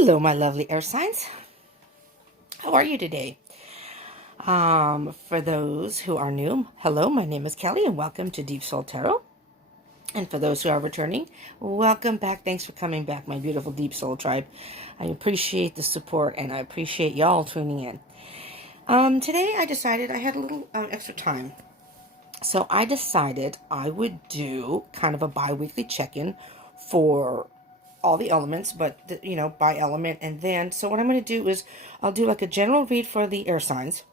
Hello, my lovely air signs. How are you today? For those who are new, hello, my name is Kelly and welcome to Deep Soul Tarot. And for those who are returning, welcome back. Thanks for coming back, my beautiful Deep Soul tribe. I appreciate the support and I appreciate y'all tuning in. Today I decided I had a little extra time. So I decided I would do kind of a bi-weekly check-in for all the elements, but by element. And then so what I'm going to do is I'll do like a general read for the air signs,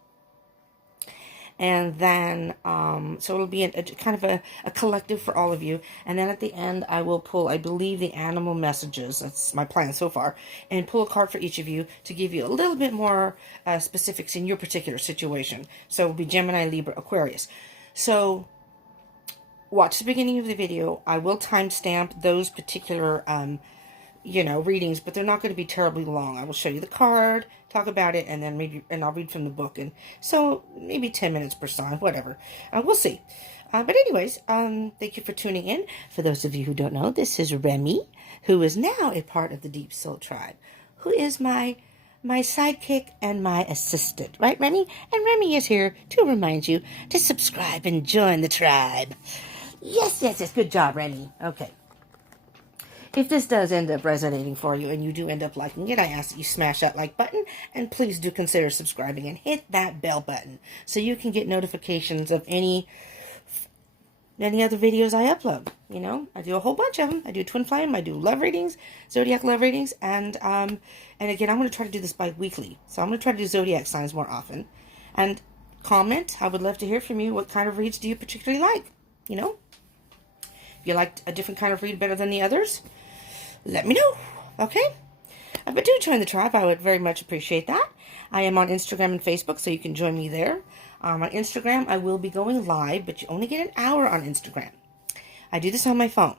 and then so it'll be a kind of a collective for all of you, and then at the end I will pull, I believe, the animal messages. That's my plan so far, and pull a card for each of you to give you a little bit more specifics in your particular situation. So it'll be Gemini, Libra, Aquarius. So watch the beginning of the video. I will timestamp those particular readings, but they're not going to be terribly long. I will show you the card, talk about it, and then I'll read from the book. And so maybe 10 minutes per sign, whatever. We'll see. But anyways, thank you for tuning in. For those of you who don't know, this is Remy, who is now a part of the Deep Soul tribe, who is my sidekick and my assistant, right, Remy? And Remy is here to remind you to subscribe and join the tribe. Yes, good job, Remy. Okay. If this does end up resonating for you and you do end up liking it, I ask that you smash that like button, and please do consider subscribing and hit that bell button so you can get notifications of any other videos I upload. I do a whole bunch of them. I do twin flame, I do love readings, zodiac love readings, and again, I'm going to try to do this bi-weekly. So I'm going to try to do zodiac signs more often. And comment. I would love to hear from you. What kind of reads do you particularly like? If you like a different kind of read better than the others, let me know, okay? But do join the tribe. I would very much appreciate that. I am on Instagram and Facebook, so you can join me there. On Instagram, I will be going live, but you only get an hour on Instagram. I do this on my phone.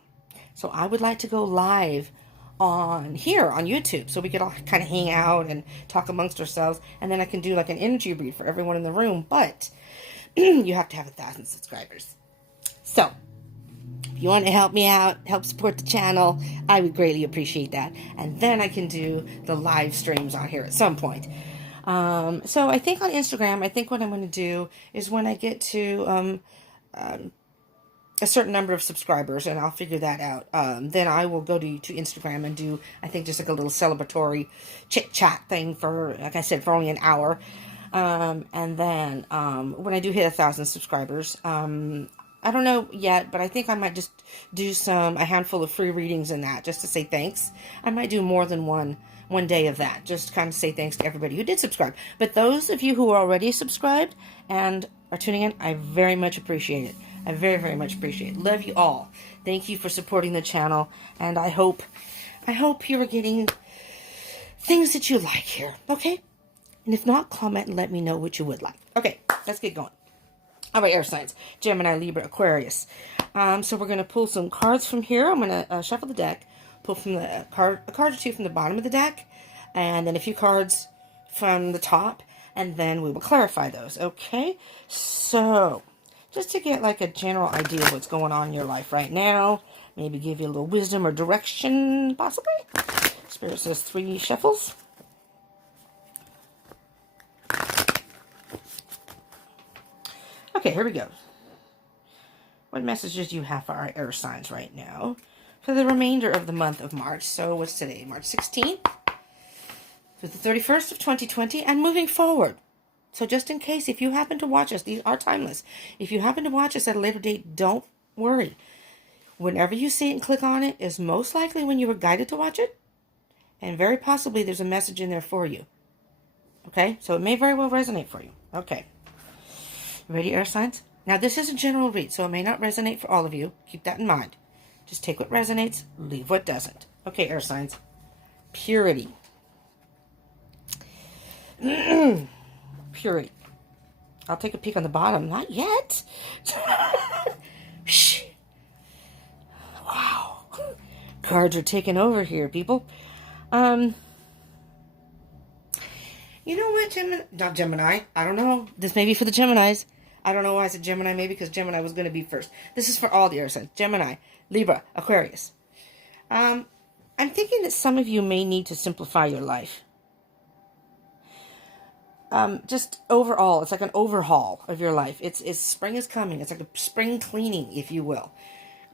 So I would like to go live on YouTube, so we could all kind of hang out and talk amongst ourselves, and then I can do like an energy read for everyone in the room, but you have to have 1,000 subscribers. So if you want to help me out, help support the channel, I would greatly appreciate that. And then I can do the live streams on here at some point. So I think on Instagram, what I'm going to do is when I get to a certain number of subscribers, and I'll figure that out, then I will go to Instagram and do, I think, just like a little celebratory chit-chat thing for, like I said, for only an hour. And then when I do hit 1,000 subscribers, I don't know yet, but I think I might just do a handful of free readings in that, just to say thanks. I might do more than one day of that, just to kind of say thanks to everybody who did subscribe. But those of you who are already subscribed and are tuning in, I very much appreciate it. I very, very much appreciate it. Love you all. Thank you for supporting the channel, and I hope you are getting things that you like here, okay? And if not, comment and let me know what you would like. Okay, let's get going. All right, air signs, Gemini, Libra, Aquarius. So we're going to pull some cards from here. I'm going to shuffle the deck, pull from a card or two from the bottom of the deck, and then a few cards from the top, and then we will clarify those, okay? So just to get like a general idea of what's going on in your life right now, maybe give you a little wisdom or direction, possibly. Spirit says 3 shuffles. Okay, here we go. What messages do you have for our air signs right now for the remainder of the month of March? So what's today? March 16th to the 31st of 2020 and moving forward. So just in case, if you happen to watch us, these are timeless. If you happen to watch us at a later date, don't worry. Whenever you see it and click on it is most likely when you were guided to watch it. And very possibly there's a message in there for you. Okay? So it may very well resonate for you. Okay. Ready, air signs? Now, this is a general read, so it may not resonate for all of you. Keep that in mind. Just take what resonates, leave what doesn't. Okay, air signs. Purity. Purity. I'll take a peek on the bottom. Not yet. Shh. Wow. Cards are taking over here, people. You know what, Gemini? Not Gemini. I don't know. This may be for the Geminis. I don't know why I said Gemini, maybe because Gemini was going to be first. This is for all the air signs. Gemini, Libra, Aquarius. I'm thinking that some of you may need to simplify your life. Just overall, it's like an overhaul of your life. It's spring is coming. It's like a spring cleaning, if you will.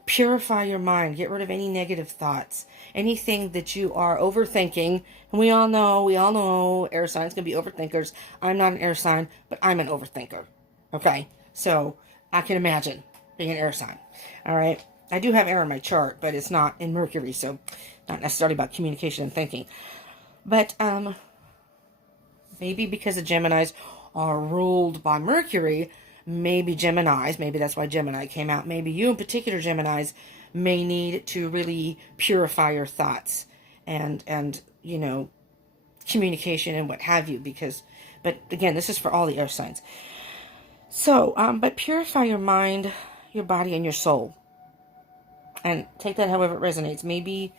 Purify your mind. Get rid of any negative thoughts. Anything that you are overthinking. And we all know air signs can be overthinkers. I'm not an air sign, but I'm an overthinker. Okay? So, I can imagine being an air sign. All right? I do have air in my chart, but it's not in Mercury, so not necessarily about communication and thinking. But, maybe because the Geminis are ruled by Mercury, maybe that's why Gemini came out. Maybe you in particular, Geminis, may need to really purify your thoughts and communication and what have you. But again, this is for all the air signs. So, but purify your mind, your body, and your soul. And take that however it resonates. Maybe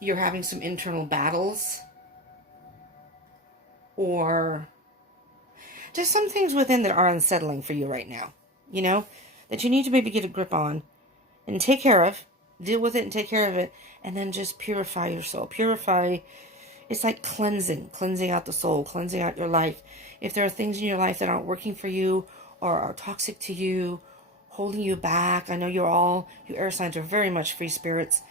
you're having some internal battles, or just some things within that are unsettling for you right now, that you need to maybe get a grip on and take care of, deal with it and take care of it, and then just purify your soul. Purify, it's like cleansing out the soul, cleansing out your life. If there are things in your life that aren't working for you or are toxic to you, holding you back, I know you air signs are very much free spirits.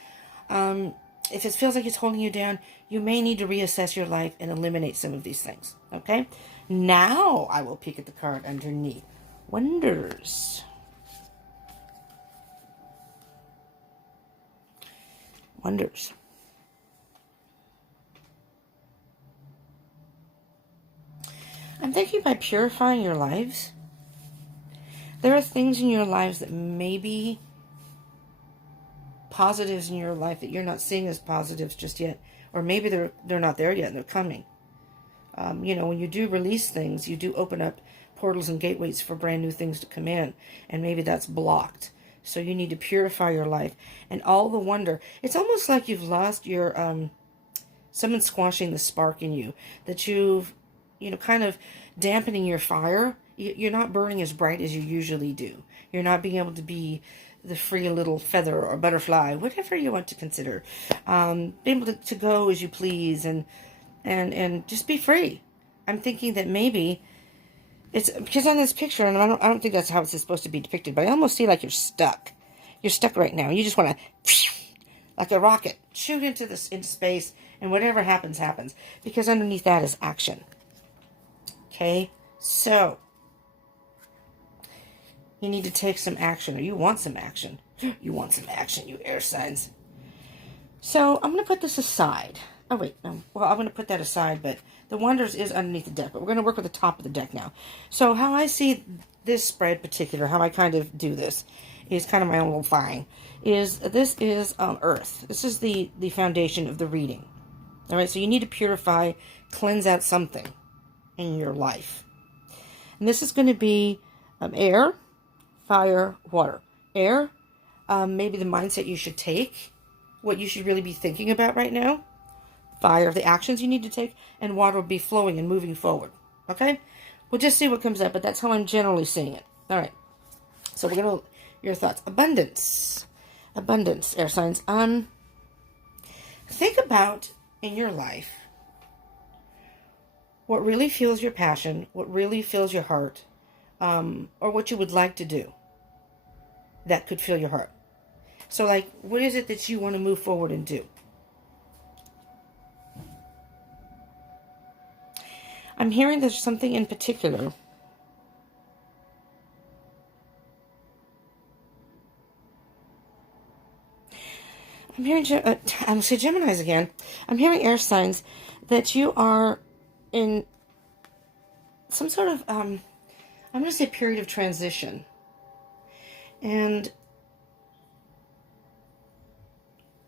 If it feels like it's holding you down, you may need to reassess your life and eliminate some of these things. Okay? Now I will peek at the card underneath. Wonders. Wonders. I'm thinking by purifying your lives, there are things in your lives that may be positives in your life that you're not seeing as positives just yet, or maybe they're not there yet and they're coming. When you do release things, you do open up portals and gateways for brand new things to come in, and maybe that's blocked. So you need to purify your life and all the wonder. It's almost like you've lost your someone squashing the spark in you, that you've kind of dampening your fire. You're not burning as bright as you usually do. You're not being able to be the free little feather or butterfly, whatever you want to consider. Be able to go as you please and just be free. I'm thinking that maybe it's because on this picture, and I don't think that's how it's supposed to be depicted, but I almost see like you're stuck. You're stuck right now. You just want to, like a rocket, shoot into space, and whatever happens, happens. Because underneath that is action. Okay? So, you need to take some action, or you want some action. You want some action, you air signs. So, I'm going to put this aside. Oh, wait. No. Well, I'm going to put that aside, but the Wonders is underneath the deck. But we're going to work with the top of the deck now. So, how I see this spread particular, how I kind of do this, is kind of my own little thing, is this is Earth. This is the foundation of the reading. All right? So, you need to purify, cleanse out something in your life. And this is going to be air, fire, water. Air, maybe the mindset you should take, what you should really be thinking about right now. Fire, the actions you need to take, and water will be flowing and moving forward. Okay? We'll just see what comes up, but that's how I'm generally seeing it. All right. So we're going to, your thoughts. Abundance. Abundance, air signs. Think about in your life what really fuels your passion, what really fills your heart, or what you would like to do that could fill your heart. So, like, what is it that you want to move forward and do? I'm hearing there's something in particular. I'm hearing, I'm going to say Geminis again. I'm hearing air signs that you are in some sort of, I'm going to say period of transition. And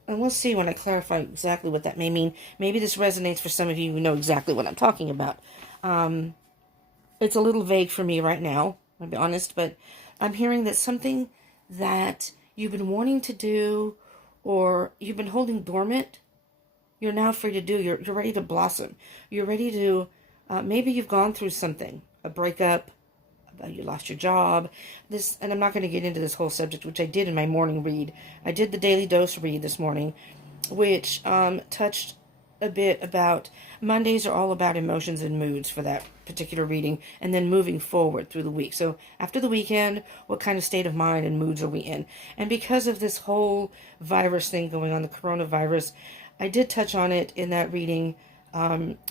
we'll see when I clarify exactly what that may mean. Maybe this resonates for some of you who know exactly what I'm talking about. It's a little vague for me right now, I'll be honest, but I'm hearing that something that you've been wanting to do or you've been holding dormant, you're now free to do. You're ready to blossom. You're ready to, maybe you've gone through something, a breakup, you lost your job, and I'm not going to get into this whole subject, which I did in my morning read. I did the Daily Dose read this morning, which touched a bit about Mondays are all about emotions and moods for that particular reading, and then moving forward through the week. So after the weekend, what kind of state of mind and moods are we in? And because of this whole virus thing going on, the coronavirus, I did touch on it in that reading,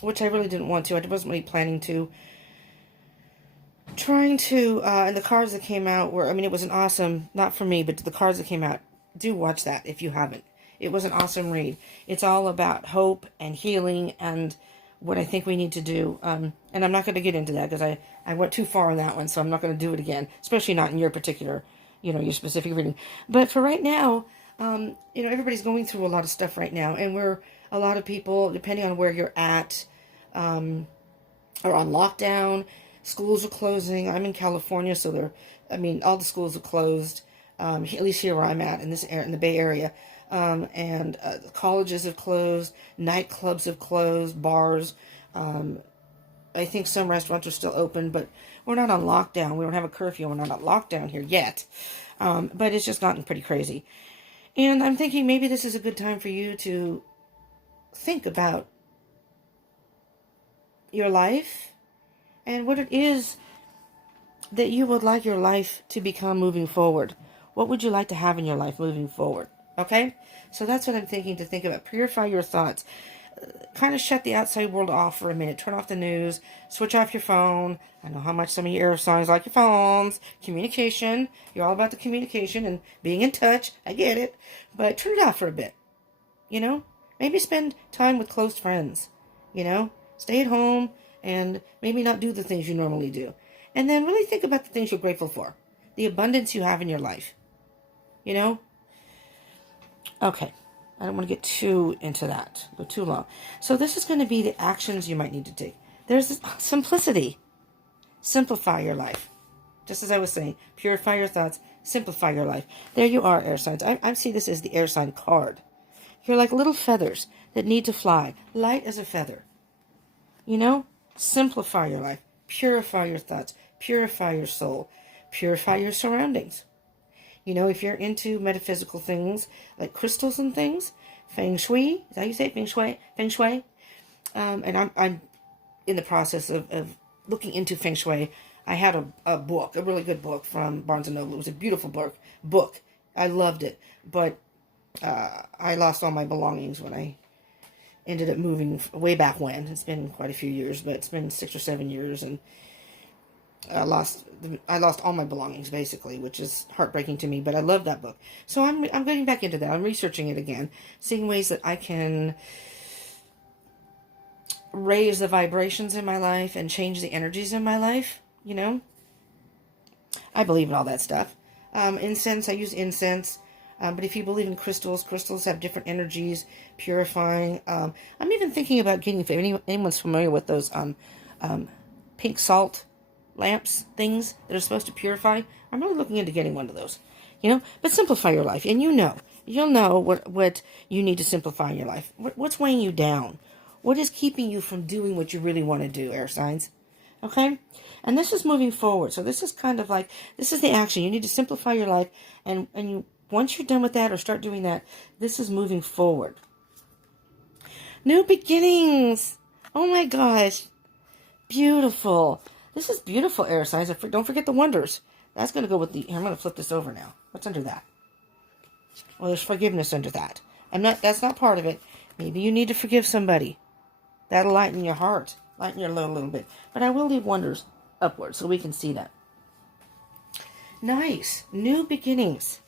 which I really didn't want to. I wasn't really planning to. Trying to, and the cards that came out were, I mean, it was an awesome, not for me, but the cards that came out, do watch that if you haven't. It was an awesome read. It's all about hope and healing and what I think we need to do. And I'm not going to get into that because I went too far on that one, so I'm not going to do it again, especially not in your particular, your specific reading. But for right now, everybody's going through a lot of stuff right now, and a lot of people, depending on where you're at, are on lockdown. Schools are closing. I'm in California, so all the schools are closed. At least here where I'm at in the Bay Area. And colleges have closed, nightclubs have closed, bars. I think some restaurants are still open, but we're not on lockdown. We don't have a curfew. We're not on lockdown here yet. But it's just gotten pretty crazy. And I'm thinking maybe this is a good time for you to think about your life and what it is that you would like your life to become moving forward. What would you like to have in your life moving forward? Okay? So that's what I'm thinking to think about. Purify your thoughts. Kind of shut the outside world off for a minute. Turn off the news. Switch off your phone. I know how much some of you air signs like your phones. Communication. You're all about the communication and being in touch. I get it. But turn it off for a bit. Maybe spend time with close friends. Stay at home and maybe not do the things you normally do. And then really think about the things you're grateful for. The abundance you have in your life. Okay. I don't want to get too into that. Go too long. So this is going to be the actions you might need to take. There's this simplicity. Simplify your life. Just as I was saying, purify your thoughts, simplify your life. There you are, air signs. I see this as the air sign card. You're like little feathers that need to fly, light as a feather. Simplify your life, purify your thoughts, purify your soul, purify your surroundings. If you're into metaphysical things like crystals and things, feng shui, is that how you say it? Feng shui. And I'm in the process of looking into feng shui. I had a book, a really good book from Barnes & Noble. It was a beautiful book. I loved it, but I lost all my belongings when I ended up moving way back when. It's been quite a few years, but it's been 6 or 7 years, and I lost all my belongings basically, which is heartbreaking to me. But I love that book, so I'm getting back into that. I'm researching it again, seeing ways that I can raise the vibrations in my life and change the energies in my life. I believe in all that stuff. Incense, I use incense. But if you believe in crystals have different energies, purifying. I'm even thinking about getting, if anyone's familiar with those pink salt lamps things that are supposed to purify, I'm really looking into getting one of those. But simplify your life. And you'll know what you need to simplify in your life. What's weighing you down? What is keeping you from doing what you really want to do, air signs? Okay? And this is moving forward. So this is kind of like, this is the action. You need to simplify your life, and once you're done with that or start doing that, this is moving forward. New beginnings. Oh my gosh. Beautiful. This is beautiful, air signs. Don't forget the wonders. That's going to go with the... I'm going to flip this over now. What's under that? Well, there's forgiveness under that. That's not part of it. Maybe you need to forgive somebody. That'll lighten your heart. Lighten your load a little bit. But I will leave wonders upward so we can see that. Nice. New beginnings.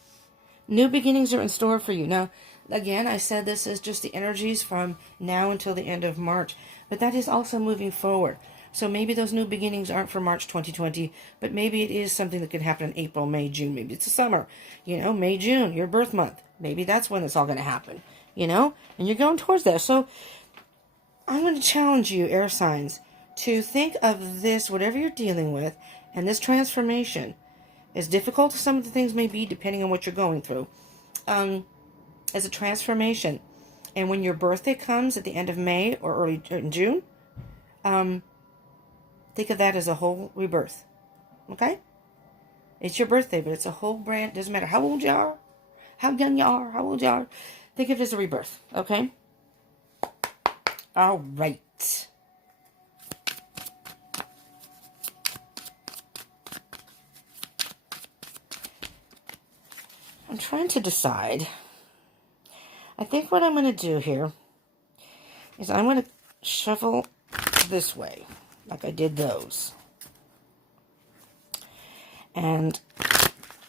New beginnings are in store for you. Now, again, I said this is just the energies from now until the end of March. But that is also moving forward. So maybe those new beginnings aren't for March 2020, but maybe it is something that could happen in April, May, June. Maybe it's the summer. May, June, your birth month. Maybe that's when it's all going to happen. And you're going towards that. So I'm going to challenge you, air signs, to think of this, whatever you're dealing with, and this transformation, as difficult as some of the things may be, depending on what you're going through, as a transformation. And when your birthday comes at the end of May or early in June, think of that as a whole rebirth. Okay? It's your birthday, but it's a whole brand. Doesn't matter how old you are, how young you are, how old you are. Think of it as a rebirth, okay? All right. I'm trying to decide. I think what I'm going to do here is I'm going to shuffle this way, like I did those. And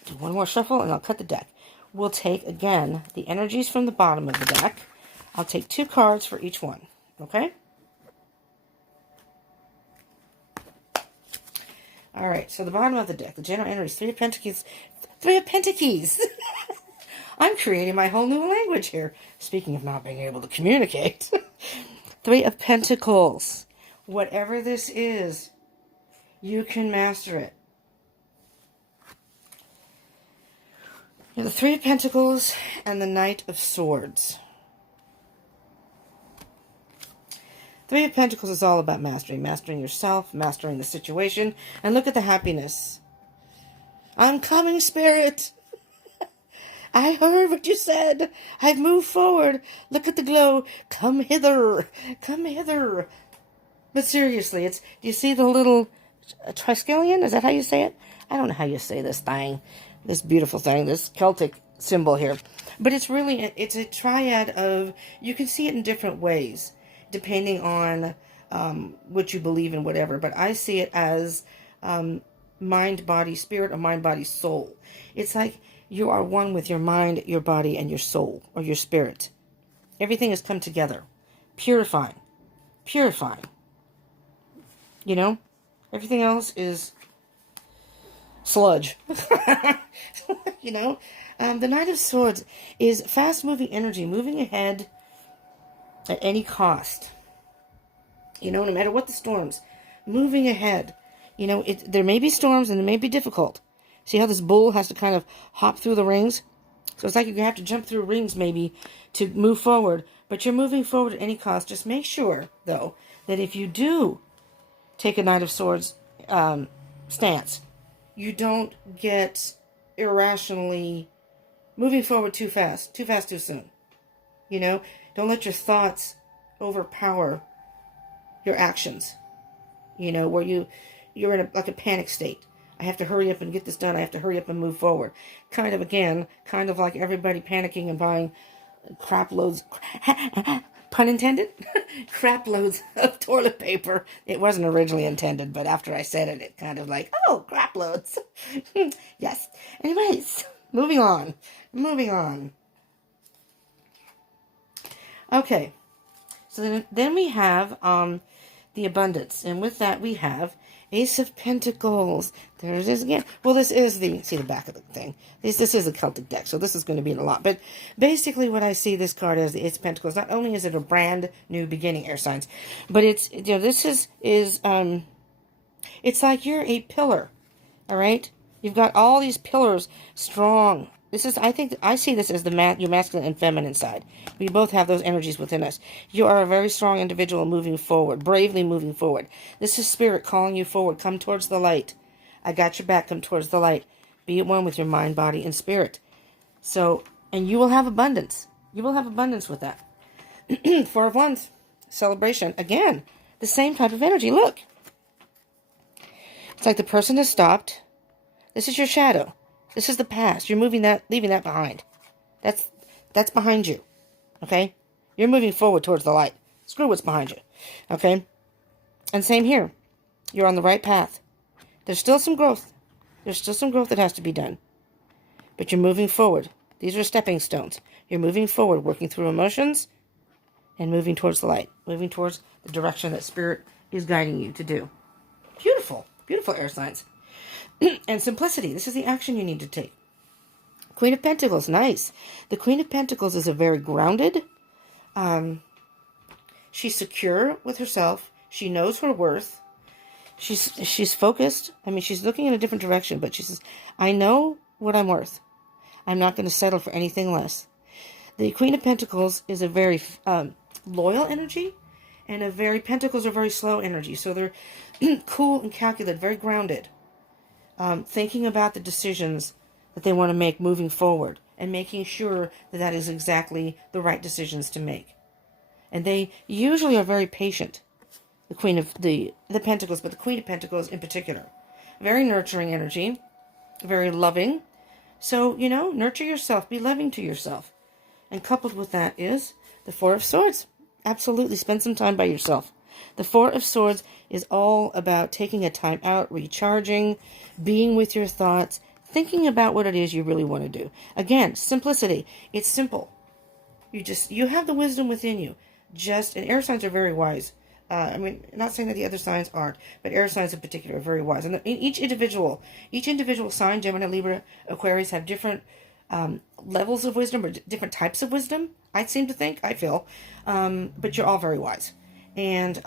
do one more shuffle, and I'll cut the deck. We'll take, again, the energies from the bottom of the deck. I'll take 2 cards for each one, okay? All right, so the bottom of the deck, the general energies, 3 of Pentacles. 3 of Pentacles! I'm creating my whole new language here. Speaking of not being able to communicate. 3 of Pentacles. Whatever this is, you can master it. You have the 3 of Pentacles and the Knight of Swords. 3 of Pentacles is all about mastering. Mastering yourself, mastering the situation. And look at the happiness. I'm coming, Spirit. I heard what you said. I've moved forward. Look at the glow. Come hither. Come hither. But seriously, do you see the little triskelion? Is that how you say it? I don't know how you say this thing. This beautiful thing. This Celtic symbol here. But it's really, it's a triad of, you can see it in different ways, depending on what you believe in, whatever. But I see it as mind, body, spirit, or mind, body, soul. It's like you are one with your mind, your body, and your soul, or your spirit. Everything has come together. Purifying. Purifying. You know? Everything else is sludge. You know? The Knight of Swords is fast-moving energy, moving ahead at any cost. You know, no matter what the storms. Moving ahead. You know, there may be storms and it may be difficult. See how this bull has to kind of hop through the rings? So it's like you have to jump through rings maybe to move forward. But you're moving forward at any cost. Just make sure, though, that if you do take a Knight of Swords stance, you don't get irrationally moving forward too fast, too soon. You know, don't let your thoughts overpower your actions. You know, where you're in like a panic state. I have to hurry up and get this done. I have to hurry up and move forward. Kind of like everybody panicking and buying crap loads, pun intended, crap loads of toilet paper. It wasn't originally intended, but after I said it, it kind of like, oh, crap loads. Yes. Anyways, moving on. Okay. So then we have the abundance. And with that, we have Ace of Pentacles. There it is again. Well, this is see the back of the thing. This is a Celtic deck, so this is going to be in a lot. But basically what I see this card as, the Ace of Pentacles, not only is it a brand new beginning, air signs, but it's, you know, this is it's like you're a pillar, all right? You've got all these pillars strong. This is, I see this as your masculine and feminine side. We both have those energies within us. You are a very strong individual moving forward, bravely moving forward. This is spirit calling you forward. Come towards the light. I got your back. Come towards the light. Be at one with your mind, body, and spirit. So, and you will have abundance. You will have abundance with that. 4 of Wands. Celebration. Again, the same type of energy. Look. It's like the person has stopped. This is your shadow. This is the past. You're leaving that behind. That's behind you. Okay? You're moving forward towards the light. Screw what's behind you. Okay? And same here. You're on the right path. There's still some growth. There's still some growth that has to be done. But you're moving forward. These are stepping stones. You're moving forward, working through emotions, and moving towards the light. Moving towards the direction that Spirit is guiding you to do. Beautiful. Beautiful air signs. And simplicity. This is the action you need to take. Queen of Pentacles. Nice. The Queen of Pentacles is a very grounded. She's secure with herself. She knows her worth. She's focused. I mean, she's looking in a different direction, but she says, I know what I'm worth. I'm not going to settle for anything less. The Queen of Pentacles is a very loyal energy, and Pentacles are very slow energy. So they're cool and calculated, very grounded. Thinking about the decisions that they want to make moving forward and making sure that that is exactly the right decisions to make. And they usually are very patient. The Queen of the Pentacles, but the Queen of Pentacles in particular. Very nurturing energy, very loving. So, nurture yourself, be loving to yourself. And coupled with that is the Four of Swords. Absolutely, spend some time by yourself. The Four of Swords is all about taking a time out, recharging, being with your thoughts, thinking about what it is you really want to do. Again, simplicity. It's simple. You have the wisdom within you. And air signs are very wise. Not saying that the other signs aren't, but air signs in particular are very wise. And each individual sign, Gemini, Libra, Aquarius, have different levels of wisdom or different types of wisdom. I feel, but you're all very wise. And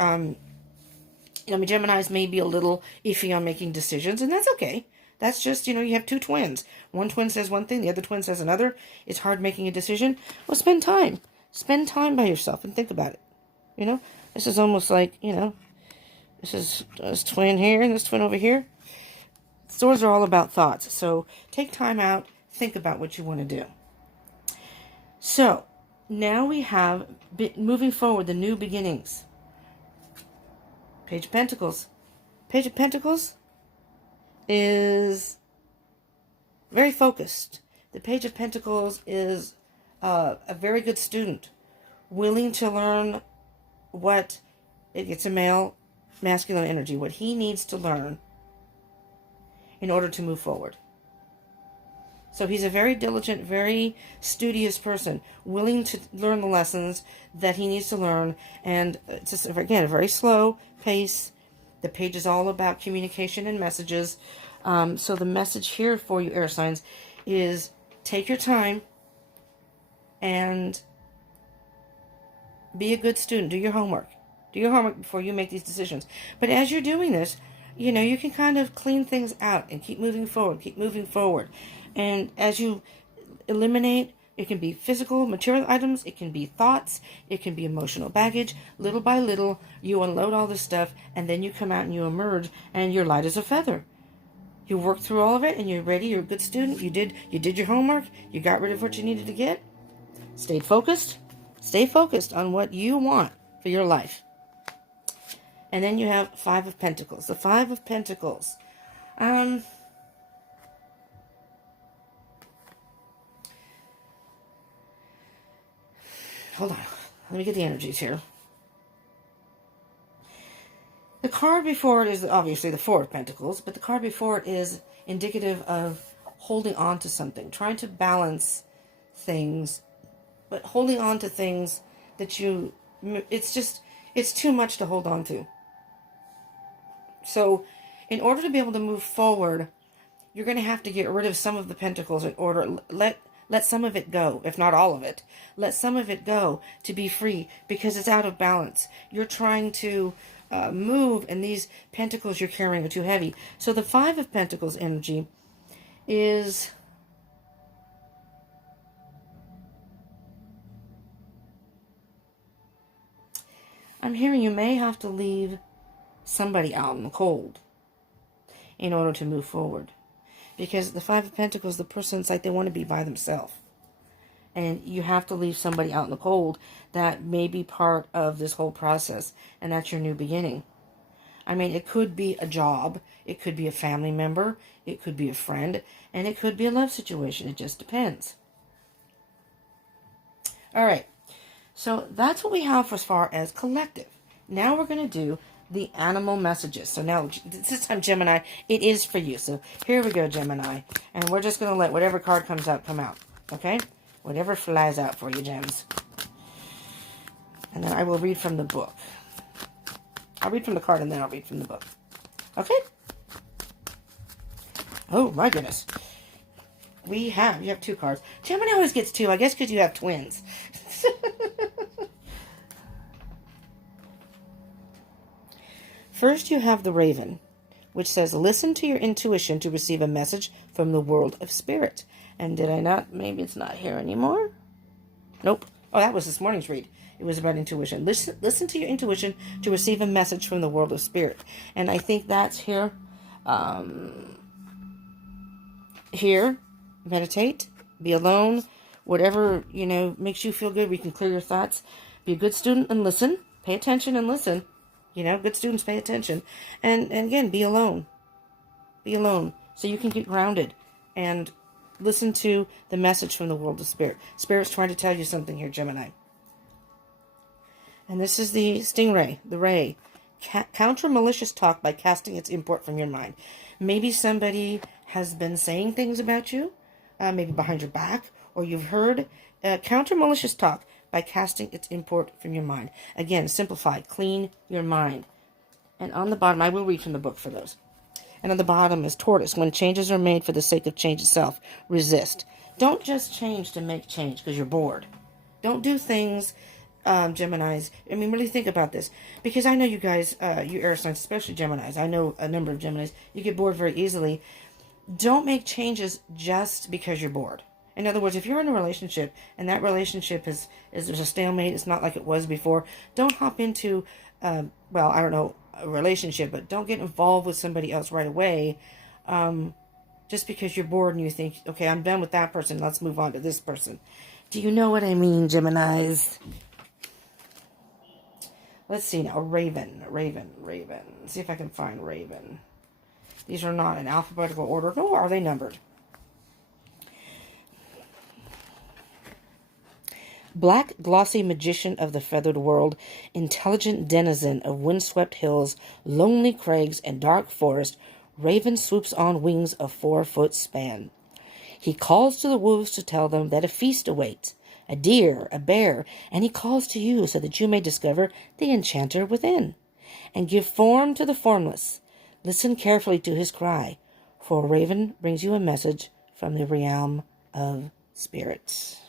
Geminis may be a little iffy on making decisions, and that's okay. That's just, you have two twins. One twin says one thing, the other twin says another. It's hard making a decision. Well, spend time. Spend time by yourself and think about it. This is almost like, this is this twin here and this twin over here. Swords are all about thoughts. So take time out, think about what you want to do. So now we have, moving forward, the new beginnings. Page of Pentacles. Page of Pentacles is very focused. The Page of Pentacles is a very good student, willing to learn it's a male, masculine energy, what he needs to learn in order to move forward. So he's a very diligent, very studious person, willing to learn the lessons that he needs to learn. And it's just, again, a very slow pace. The page is all about communication and messages. So the message here for you, air signs, is take your time and be a good student. Do your homework. Do your homework before you make these decisions. But as you're doing this, you can kind of clean things out and keep moving forward. Keep moving forward. And as you eliminate, it can be physical, material items. It can be thoughts. It can be emotional baggage. Little by little, you unload all this stuff, and then you come out and you emerge, and you're light as a feather. You work through all of it, and you're ready. You're a good student. You did your homework. You got rid of what you needed to get. Stayed focused. Stay focused on what you want for your life. And then you have Five of Pentacles. The Five of Pentacles. Hold on. Let me get the energies here. The card before it is obviously the Four of Pentacles, but the card before it is indicative of holding on to something, trying to balance things, but holding on to things that it's too much to hold on to. So in order to be able to move forward, you're going to have to get rid of some of the pentacles in order, let some of it go, if not all of it. Let some of it go to be free, because it's out of balance. You're trying to move, and these pentacles you're carrying are too heavy. So the Five of Pentacles energy is... I'm hearing you may have to leave somebody out in the cold in order to move forward. Because the Five of Pentacles, the person's like they want to be by themselves. And you have to leave somebody out in the cold that may be part of this whole process. And that's your new beginning. I mean, it could be a job. It could be a family member. It could be a friend. And it could be a love situation. It just depends. All right. So that's what we have as far as collective. Now we're going to do the animal messages. So now, this time, Gemini, it is for you. So here we go, Gemini. And we're just going to let whatever card comes out, come out. Okay? Whatever flies out for you, Gems. And then I will read from the book. I'll read from the card and then I'll read from the book. Okay? Oh, my goodness. You have two cards. Gemini always gets two, I guess because you have twins. First, you have the Raven, which says, listen to your intuition to receive a message from the world of spirit. And did I not? Maybe it's not here anymore. Nope. Oh, that was this morning's read. It was about intuition. Listen to your intuition to receive a message from the world of spirit. And I think that's here. Here, meditate, Be alone. Whatever, makes you feel good, where you can clear your thoughts. Be a good student and listen. Pay attention and listen. Good students pay attention. And again, be alone. Be alone so you can get grounded and listen to the message from the world of spirit. Spirit's trying to tell you something here, Gemini. And this is the stingray, the ray. Counter malicious talk by casting its import from your mind. Maybe somebody has been saying things about you, maybe behind your back, or you've heard. Counter malicious talk by casting its import from your mind. Again, simplify, clean your mind. And on the bottom, I will read from the book for those. And on the bottom is tortoise. When changes are made for the sake of change itself, resist. Don't just change to make change because you're bored. Don't do things, Geminis. I mean, really think about this. Because I know you guys, you air signs, especially Geminis. I know a number of Geminis. You get bored very easily. Don't make changes just because you're bored. In other words, if you're in a relationship and that relationship is there's a stalemate, it's not like it was before, don't hop into, a relationship, but don't get involved with somebody else right away just because you're bored and you think, okay, I'm done with that person, let's move on to this person. Do you know what I mean, Geminis? Let's see now. Raven. See if I can find Raven. These are not in alphabetical order, nor are they numbered. Black, glossy magician of the feathered world, intelligent denizen of windswept hills, lonely crags, and dark forest, Raven swoops on wings of 4-foot span. He calls to the wolves to tell them that a feast awaits, a deer, a bear, and he calls to you so that you may discover the enchanter within, and give form to the formless. Listen carefully to his cry, for Raven brings you a message from the realm of spirits.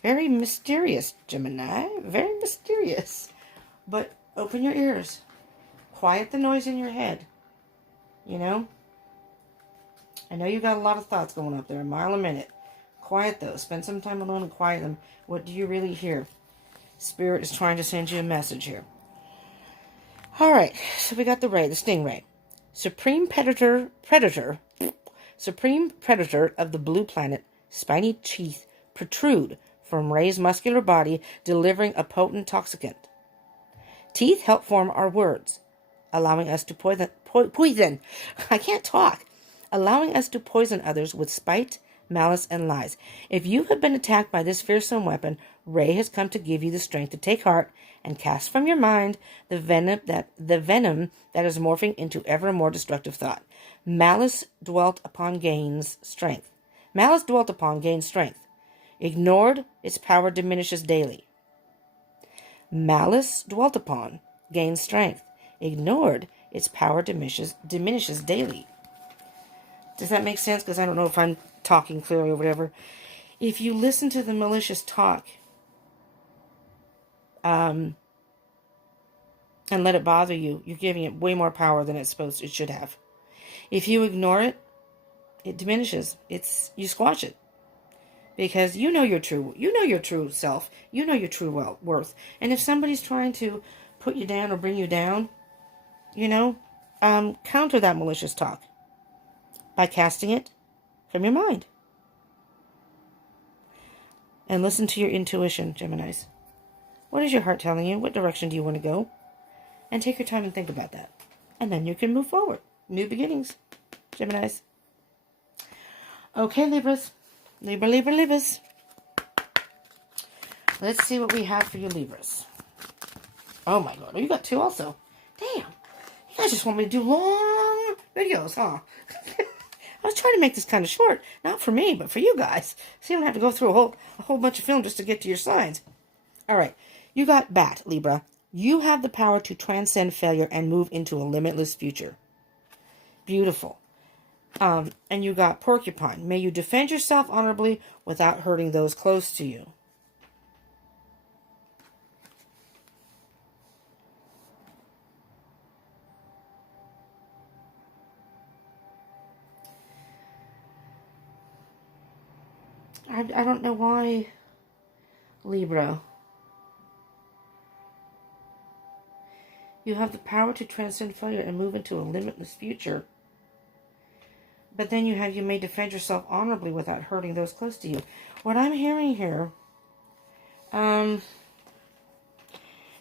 Very mysterious, Gemini. Very mysterious. But open your ears. Quiet the noise in your head. I know you got a lot of thoughts going up there, a mile a minute. Quiet those. Spend some time alone and quiet them. What do you really hear? Spirit is trying to send you a message here. All right. So we got the ray, the stingray. Supreme predator of the blue planet, spiny teeth protrude from Ray's muscular body, delivering a potent toxicant. Teeth help form our words, allowing us to poison. I can't talk. Allowing us to poison others with spite, malice, and lies. If you have been attacked by this fearsome weapon, Ray has come to give you the strength to take heart and cast from your mind the venom that is morphing into ever more destructive thought. Malice dwelt upon gains strength. Ignored, its power diminishes daily. Malice dwelt upon gains strength. Ignored, its power diminishes daily. Does that make sense? Because I don't know if I'm talking clearly or whatever. If you listen to the malicious talk and let it bother you, you're giving it way more power than it should have. If you ignore it, it diminishes. You squash it. Because you know your true self. You know your true worth. And if somebody's trying to put you down or bring you down, counter that malicious talk by casting it from your mind. And listen to your intuition, Geminis. What is your heart telling you? What direction do you want to go? And take your time and think about that. And then you can move forward. New beginnings, Geminis. Okay, Libras. Libras. Let's see what we have for you, Libras. Oh my God. Oh, you got two also. Damn. You guys just want me to do long videos, huh? I was trying to make this kind of short. Not for me, but for you guys. So you don't have to go through a whole bunch of film just to get to your signs. All right. You got Bat, Libra. You have the power to transcend failure and move into a limitless future. Beautiful. And you got Porcupine. May you defend yourself honorably without hurting those close to you. I don't know why, Libra. You have the power to transcend failure and move into a limitless future. But then you may defend yourself honorably without hurting those close to you. What I'm hearing here,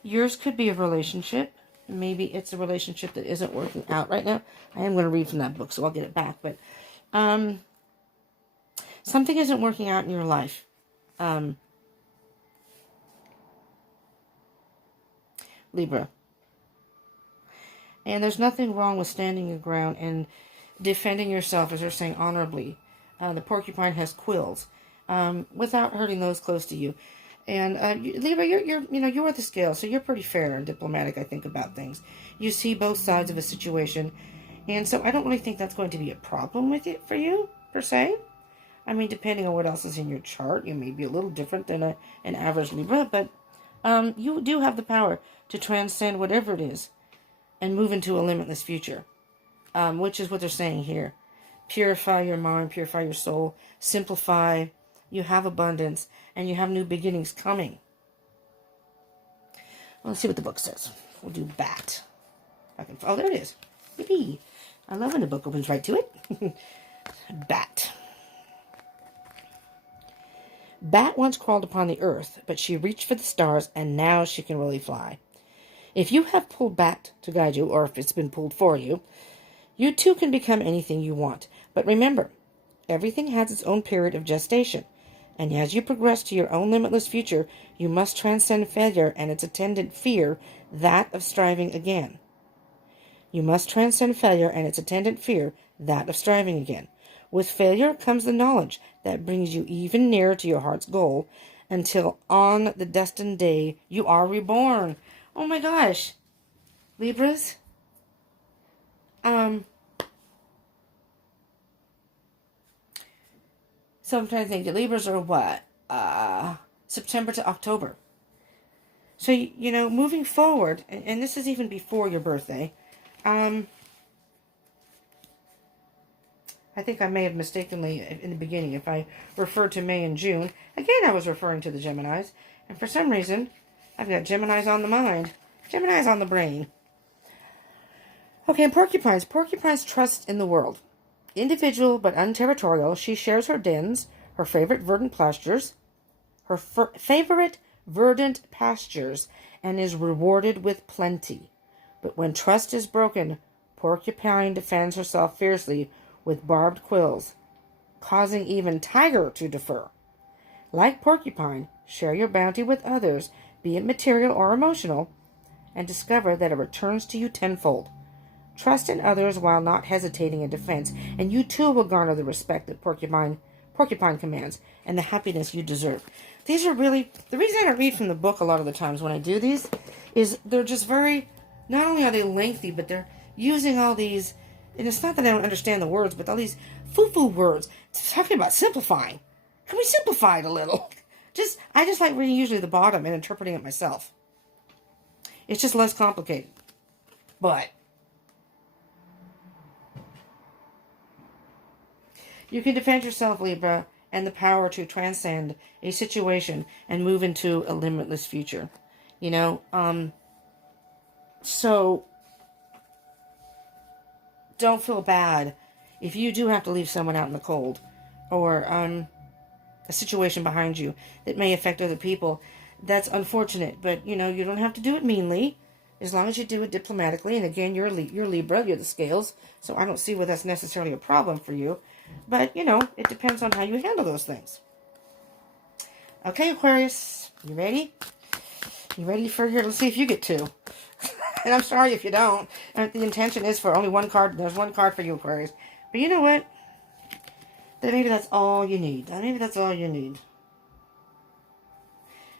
yours could be a relationship. Maybe it's a relationship that isn't working out right now. I am going to read from that book, so I'll get it back. But something isn't working out in your life. Libra. And there's nothing wrong with standing your ground and defending yourself, as they're saying, honorably. The porcupine has quills, without hurting those close to you. And Libra, you are the scale, so you're pretty fair and diplomatic, I think, about things. You see both sides of a situation, and so I don't really think that's going to be a problem with it for you, per se. I mean, depending on what else is in your chart, you may be a little different than an average Libra, but you do have the power to transcend whatever it is and move into a limitless future, which is what they're saying here. Purify your mind, purify your soul, simplify. You have abundance, and you have new beginnings coming. Well, let's see what the book says. We'll do bat. Oh, there it is. Yippee. I love when the book opens right to it. Bat. Bat once crawled upon the earth, but she reached for the stars, and now she can really fly. If you have pulled Bat to guide you, or if it's been pulled for you, you too can become anything you want. But remember, everything has its own period of gestation, and as you progress to your own limitless future, you must transcend failure and its attendant fear, that of striving again. You must transcend failure and its attendant fear, that of striving again. With failure comes the knowledge that brings you even nearer to your heart's goal, until on the destined day you are reborn. Oh my gosh. Libras? So I'm trying to think. The Libras are what? September to October. So, moving forward, and this is even before your birthday, I think I may have mistakenly, in the beginning, if I referred to May and June, again I was referring to the Geminis, and for some reason, I've got Geminis on the mind, Geminis on the brain. Okay, and porcupines. Porcupines trust in the world. Individual but unterritorial, she shares her dens, her favorite verdant pastures, and is rewarded with plenty. But when trust is broken, porcupine defends herself fiercely with barbed quills, causing even tiger to defer. Like porcupine, share your bounty with others, be it material or emotional, and discover that it returns to you tenfold. Trust in others while not hesitating in defense, and you too will garner the respect that porcupine commands, and the happiness you deserve. These are really, the reason I don't read from the book a lot of the times when I do these, is they're just very, not only are they lengthy, but they're using all these, and it's not that I don't understand the words, but all these foo-foo words, talking about simplifying. Can we simplify it a little? I just like reading usually the bottom and interpreting it myself. It's just less complicated. But you can defend yourself, Libra, and the power to transcend a situation and move into a limitless future. So don't feel bad if you do have to leave someone out in the cold, or a situation behind you that may affect other people. That's unfortunate, but you don't have to do it meanly, as long as you do it diplomatically. And again, you're Libra, you're the scales, so I don't see where that's necessarily a problem for you. But it depends on how you handle those things. Okay, Aquarius, you ready? You ready for let's see if you get two. And I'm sorry if you don't. The intention is for only one card. There's one card for you, Aquarius. But you know what? Then maybe that's all you need. Maybe that's all you need.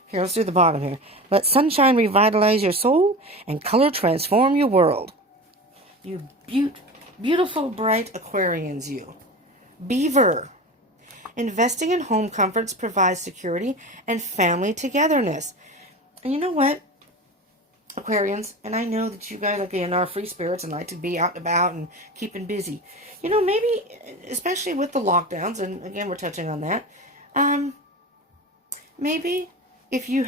Here, let's do the bottom here. Let sunshine revitalize your soul and color transform your world. You beautiful, bright Aquarians, you. Beaver. Investing in home comforts provides security and family togetherness. And you know what, Aquarians, and I know that you guys, again, are free spirits and like to be out and about and keeping busy. Maybe, especially with the lockdowns, and again, we're touching on that, maybe if you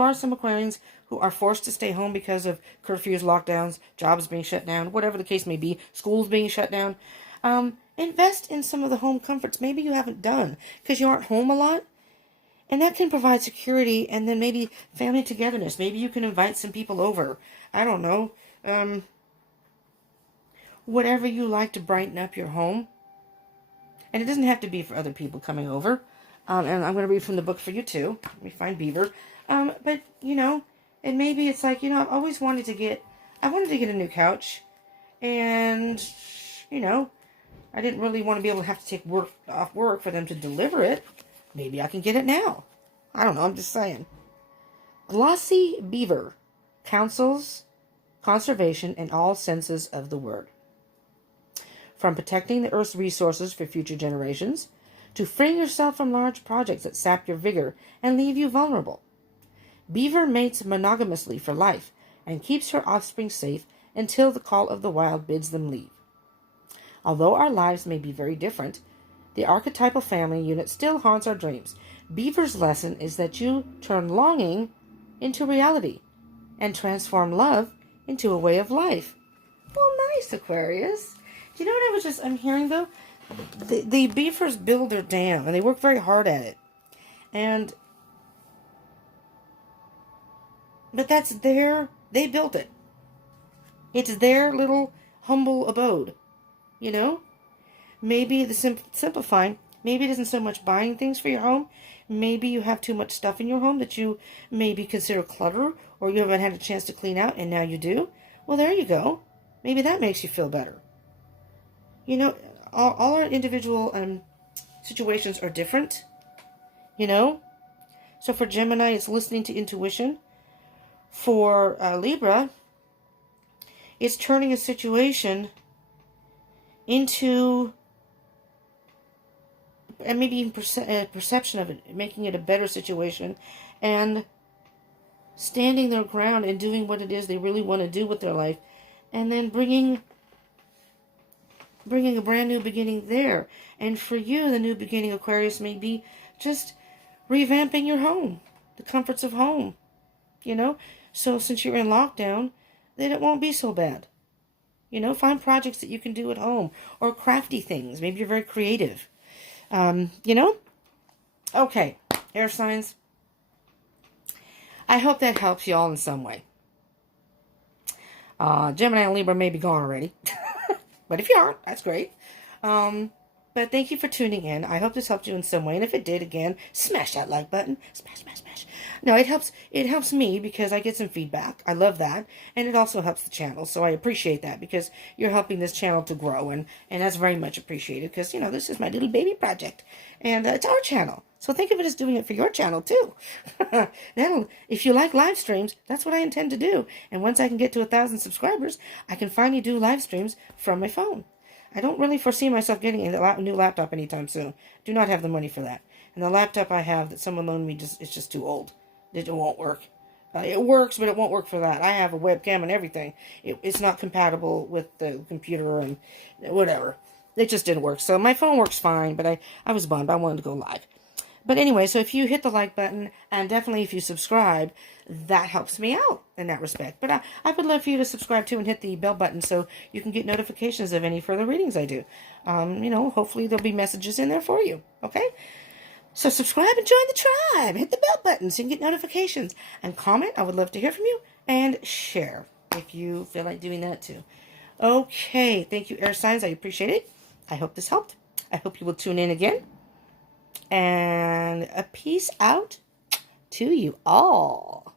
are some Aquarians who are forced to stay home because of curfews, lockdowns, jobs being shut down, whatever the case may be, schools being shut down, invest in some of the home comforts maybe you haven't done because you aren't home a lot. And that can provide security and then maybe family togetherness. Maybe you can invite some people over. I don't know. Whatever you like to brighten up your home. And it doesn't have to be for other people coming over. And I'm going to read from the book for you too. Let me find Beaver. But, and maybe it's like, I've always wanted to get a new couch. And, I didn't really want to be able to have to take off work for them to deliver it. Maybe I can get it now. I don't know, I'm just saying. Glossy Beaver counsels conservation in all senses of the word. From protecting the Earth's resources for future generations, to freeing yourself from large projects that sap your vigor and leave you vulnerable. Beaver mates monogamously for life and keeps her offspring safe until the call of the wild bids them leave. Although our lives may be very different, the archetypal family unit still haunts our dreams. Beaver's lesson is that you turn longing into reality and transform love into a way of life. Well, nice, Aquarius. Do you know what I'm hearing, though? The beavers build their dam, and they work very hard at it. But they built it. It's their little humble abode, Maybe the simplifying, maybe it isn't so much buying things for your home. Maybe you have too much stuff in your home that you maybe consider clutter, or you haven't had a chance to clean out, and now you do. Well, there you go. Maybe that makes you feel better. All our individual situations are different, So for Gemini, it's listening to intuition. For Libra, it's turning a situation into, and maybe even perception of it, making it a better situation, and standing their ground and doing what it is they really want to do with their life, and then bringing a brand new beginning there. And for you, the new beginning, Aquarius, may be just revamping your home, the comforts of home, So since you're in lockdown, then it won't be so bad. Find projects that you can do at home, or crafty things. Maybe you're very creative. Okay, air signs. I hope that helps you all in some way. Gemini and Libra may be gone already. But if you aren't, that's great. But thank you for tuning in. I hope this helped you in some way. And if it did, again, smash that like button. Smash, smash, smash. No, it helps me because I get some feedback. I love that. And it also helps the channel. So I appreciate that because you're helping this channel to grow. And that's very much appreciated because, this is my little baby project. And it's our channel. So think of it as doing it for your channel, too. If you like live streams, that's what I intend to do. And once I can get to 1,000 subscribers, I can finally do live streams from my phone. I don't really foresee myself getting a new laptop anytime soon. Do not have the money for that. And the laptop I have that someone loaned me, it's just too old. It won't work. It works, but it won't work for that. I have a webcam and everything. It's not compatible with the computer and whatever. It just didn't work. So my phone works fine, but I was bummed. I wanted to go live. But anyway, so if you hit the like button, and definitely if you subscribe, that helps me out in that respect. But I would love for you to subscribe too and hit the bell button so you can get notifications of any further readings I do. Hopefully there'll be messages in there for you. Okay? So subscribe and join the tribe. Hit the bell button so you can get notifications. And comment. I would love to hear from you. And share if you feel like doing that too. Okay. Thank you, air signs. I appreciate it. I hope this helped. I hope you will tune in again. And a peace out to you all.